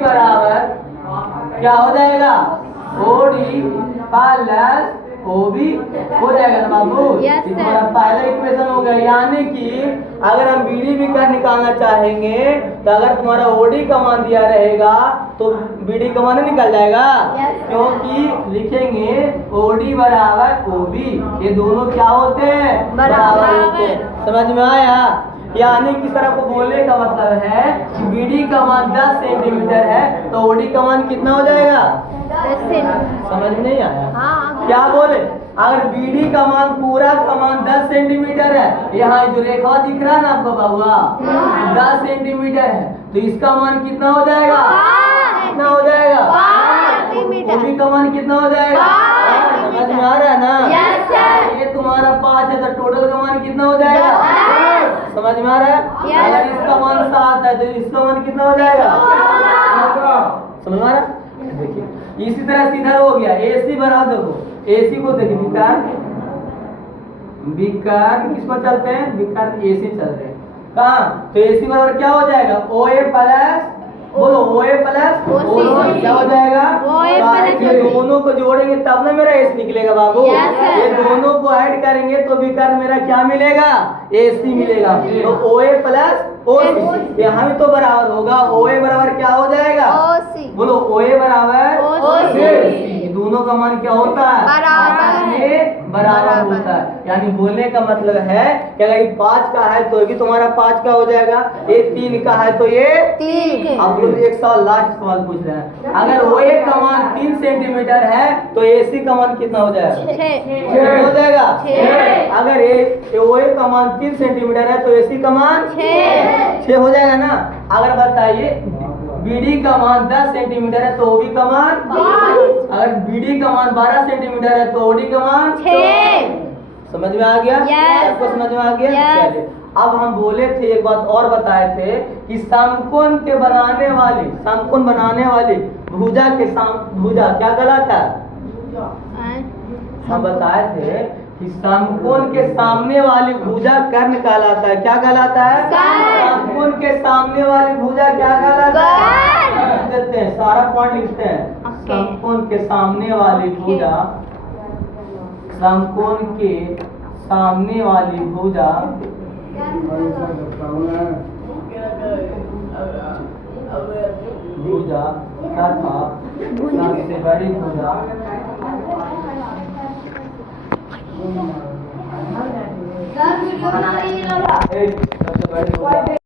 बराबर क्या हो जाएगा, ओडी प्लस ओबी हो जाएगा ना बाबू। हमारा पहला इक्वेशन हो गया। यानी कि अगर हम बीडी भी कर निकालना चाहेंगे तो अगर तुम्हारा ओडी का मान दिया रहेगा तो बीडी का मान निकल जाएगा, क्योंकि लिखेंगे ओडी बराबर ओबी, ये दोनों क्या होते हैं, बराबर होते हैं। समझ में आया। यानी किस तरह को बोलने का मतलब है कि बीडी का मान 10 सेंटीमीटर है तो ओडी का मान कितना हो जाएगा, 10 सेंटीमीटर। समझ में नहीं आया? हाँ। क्या बोले, अगर बीडी का मान पूरा का मान 10 सेंटीमीटर है, यहाँ जो रेखा दिख रहा है ना आपको बाबुआ 10 सेंटीमीटर है, तो इसका मान कितना हो जाएगा, कितना हो जाएगा, ओबी का मान कितना हो जाएगा, समझ में आ रहा है ना? ये तुम्हारा 5 है तो टोटल का मान कितना हो जाएगा, समझ में आ रहा है? अगर इसका मान 7 है तो इसका मान कितना हो जाएगा, समझ में आ रहा है? देखिए इसी तरह सीधा हो गया। AC बना देखो, AC को देखिए विकार किस पर चलते हैं, विकार AC चल रहे हैं कहाँ, तो AC बराबर क्या हो जाएगा, OA प्लस बोलो OA प्लस OC क्या हो जाएगा, ये दोनों को जोड़ेंगे तब ना मेरा AC निकलेगा बाबू। ये दोनों को ऐड करेंगे तो विकर्ण मेरा क्या मिलेगा, AC मिलेगा। तो OA प्लस OC यहाँ भी तो बराबर होगा, OA बराबर क्या हो जाएगा, बोलो OA बराबर OC, दोनों का मान क्या होता है, बराबर होता है। यानी बोलने का मतलब है कि अगर ये 5 का है तो भी तुम्हारा 5 का हो जाएगा, ये 3 का है तो ये 3। आप लोग एक सवाल लास्ट सवाल पूछ रहे हैं, अगर OA का मान 3 सेंटीमीटर है तो AC का मान कितना हो जाएगा, 6 हो जाएगा। अगर OA का मान 3 सेंटीमीटर है तो AC का मान 6 हो जाएगा ना। अगर बताइए BD का मान 10 सेंटीमीटर है तो OB का मान 5, अगर BD का मान 12 सेंटीमीटर है तो OD का मान 6। समझ में आ गया? आपको समझ में आ गया? चलिए अब हम बोले थे एक बात और बताए थे कि समकोण के बनाने वाली, समकोण बनाने वाली भुजा के भुजा क्या कहलाता है, हम बताए थे कि समकोण के सामने वाली भुजा कर्ण कहलाता है। क्या कहलाता है, समकोण के सामने वाली भुजा क्या कहलाता है, लिख देते हैं, सारा पॉइंट लिखते हैं। समकोण के सामने वाली भुजा, समकोण के सामने वाली भुजा भुजा तथा सबसे बड़ी भुजा सबसे बड़ी भुजा